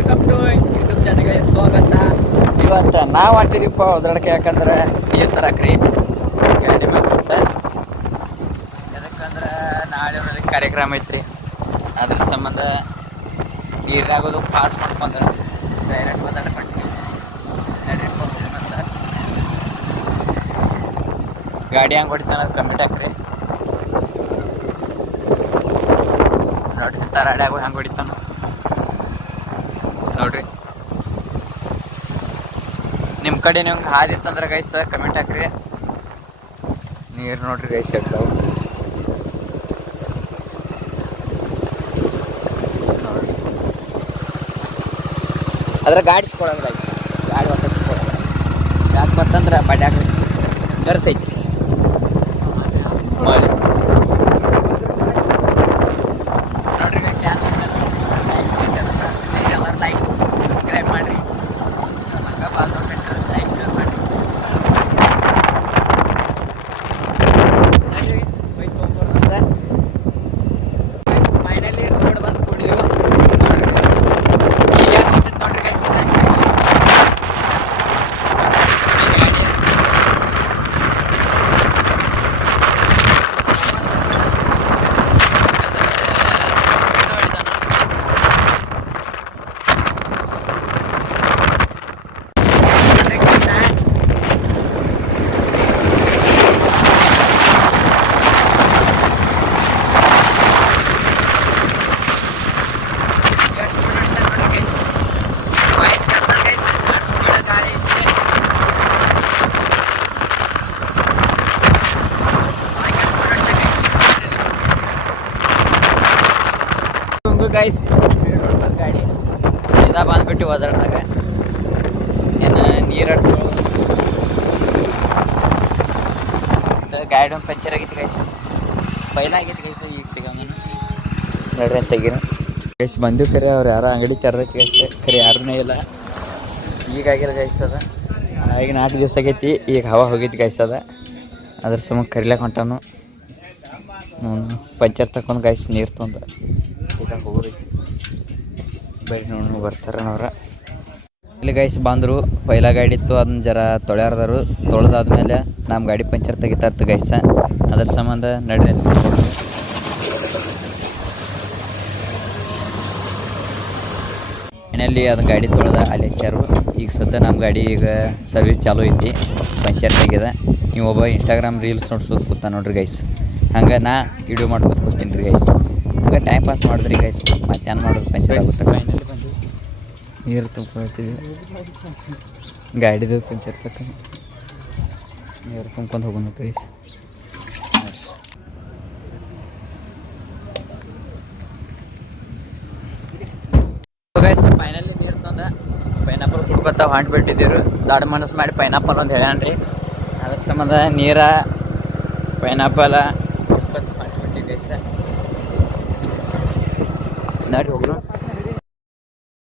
Welcome to YouTube ಚಾನಲ್ಗೆ ಸ್ವಾಗತ. ಇವತ್ತು ನಾವು ಹೊಂಟಿದೀವಪ್ಪ ಹೊಸಡಕ್ಕೆ, ಯಾಕಂದ್ರೆ ನೀರು ತರಕ್ರಿ ಗಾಡಿ ಮಾಡ್ಕೊಂತ. ಯಾಕಂದ್ರೆ ನಾಳೆ ಅವ್ರಿಗೆ ಕಾರ್ಯಕ್ರಮ ಐತ್ರಿ, ಅದ್ರ ಸಂಬಂಧ ನೀರಾಗೋದು ಪಾಸ್ ಮಾಡ್ಕೊಂತ ಡೈರೆಕ್ಟ್ ಮಾತಾಡ್ಕೊಂಡ್ವಿ. ಅಂತ ಗಾಡಿ ಹಂಗೆ ಹೊಡಿತಾನ ಕಮ್ಮಿಟ್ ಹಾಕ್ರಿ ನೋಡ್ರಿ. ತರಾಡ್ಯಾಗ ಹಂಗೆ ಹೊಡಿತಾನ ನೋಡ್ರಿ. ನಿಮ್ಮ ಕಡೆ ನಿಮ್ಗೆ ಹಾದಿತ್ತಂದ್ರೆ ಗೈಸ್ ಕಮೆಂಟ್ ಹಾಕ್ರಿ. ನೀರು ನೋಡ್ರಿ ಗೈಸ್ ಇರ್ತಾವ ನೋಡ್ರಿ. ಅದ್ರ ಗಾಡಿಸ್ಕೊಡೋದು ಗೈಸ್, ಗಾಡಿ ಹೊತ್ತಿಸ್ಕೊಡೋದು. ಯಾಕೆ ಬರ್ತಂದ್ರೆ ಬಡ್ಯಾಗ ಗರ್ಸೈತಿ ಮಳೆ ನೋಡ್ರಿ ಗೈಸ್. ಎಲ್ಲರೂ ಲೈಕ್ ಸಬ್ಸ್ಕ್ರೈಬ್ ಮಾಡಿರಿ, ಹಂಗೆ ಬಾಜು ಲೈಕ್ ಮಾಡಿರಿ. ನೋಡ್ರಿ ಬೈಕ್ ತೊಗೊಂಡ್ಬರ್ದಂತ ಫೈನಲಿ ರೋಡ್ ಬಂದು ಕೂಡಿದೀವಿ. ಈಗ ನೋಡ್ರಿ ಗೈಸ್ ಗೈಸ್ ಗಾಡಿ ಸೀದಾ ಬಂದ್ಬಿಟ್ಟು ಹೊಸಡ್ದಾಗ ಏನು ನೀರಾಡ್ತು. ಗಾಡಿ ಒಂದು ಪಂಚರ್ ಆಗೈತಿ ಗೈಸ್, ಪೈಲ ಆಗೈತಿ ಗೈಸ್. ಈಗ ತೆಗೋನು ನೋಡ್ರಿ ಅಂತ ತೆಗೀನು ಗೈಸ್. ಬಂದು ಕರೆ ಅವ್ರು ಯಾರೋ ಅಂಗಡಿ ತೆರದಕ್ಕೆ ಗೈಸ್, ಕರೆ ಯಾರೂ ಇಲ್ಲ. ಈಗಾಗಿಲ್ಲ ಗೈಸ್ ಅದ. ಈಗ 4 ದಿವಸ ಆಗೈತಿ, ಈಗ ಹವಾ ಹೋಗೈತಿ ಗೈಸ್ ಅದ. ಅದ್ರ ಸಮ ಕರಿಲಾಕ ಹೊಂಟಾನು. ಪಂಚರ್ ತಕೊಂಡು ಗೈಸ್ ನೀರು ತೊಂದು ಈಗ ಹೋಗ್ರಿ ಬೈಕ್ ನೋಡಿ ಬರ್ತಾರನವ್ರ. ಇಲ್ಲಿ ಗೈಸ್ ಬಂದರು, ಪೈಲ ಗಾಡಿ ಇತ್ತು, ಅದನ್ನ ಜರ ತೊಳ್ಯಾರದರು. ತೊಳೆದಾದ್ಮೇಲೆ ನಮ್ಮ ಗಾಡಿ ಪಂಚರ್ ತೆಗಿತಾರ್ತು ಗೈಸ. ಅದ್ರ ಸಂಬಂಧ ನಡ್ರಿ ಎಣ್ಣೆಯಲ್ಲಿ ಅದನ್ನ ಗಾಡಿ ತೊಳೆದ ಅಲ್ಲಿ ಹಚ್ಚಾರು. ಈಗ ಸದ್ಯ ನಮ್ಮ ಗಾಡಿ ಈಗ ಸರ್ವಿಸ್ ಚಾಲೂ ಐತಿ, ಪಂಚರ್ ತೆಗ್ಯದ. ನೀವು ಒಬ್ಬ ಇನ್ಸ್ಟಾಗ್ರಾಮ್ ರೀಲ್ಸ್ ನೋಡ್ಸೋದು ಕೂತ ನೋಡ್ರಿ ಗೈಸ್. ಹಂಗೆ ನಾ ವಿಡಿಯೋ ಮಾಡ್ಕೊತ ಕೂತೀನಿ ರೀ ಗೈಸ್. ಹಂಗೆ ಟೈಮ್ ಪಾಸ್ ಮಾಡಿದ್ರಿ ಗೈಸ್, ಮತ್ತೇನು ಮಾಡೋದು, ಪಂಚರ್ ಆಗುತ್ತೆ. ನೀರು ತುಂಬ್ಕೊಳ್ತೀವಿ, ಗಾಡಿದು ಪಂಚರ್ ತಕೊಂಡು ನೀರು ತುಂಬ್ಕೊಂಡು ಹೋಗೋಣ ಗೈಸ್. ಗೈಸ್ ಫೈನಲಿ ನೀರು ತಂದ ಪೈನಾಪಲ್ ಕುಡ್ಕೊತ ಹೊಂಟ್ಬಿಟ್ಟಿದ್ದೀರು. ದೊಡ್ಡ ಮನಸ್ಸು ಮಾಡಿ ಪೈನಾಪಲ್ ಅಂತ ಹೇಳ್ಯಾನ್ರಿ. ಅದ್ರ ಸಂಬಂಧ ನೀರ ಪೈನಾಪಲ್ ಕುಡ್ಕೊತ ಹೊಂಟ್ಬಿಟ್ಟಿದ್ದೀವಿ ಗೈಸ್. ನೋಡಿ ಹೋಗ್ರು.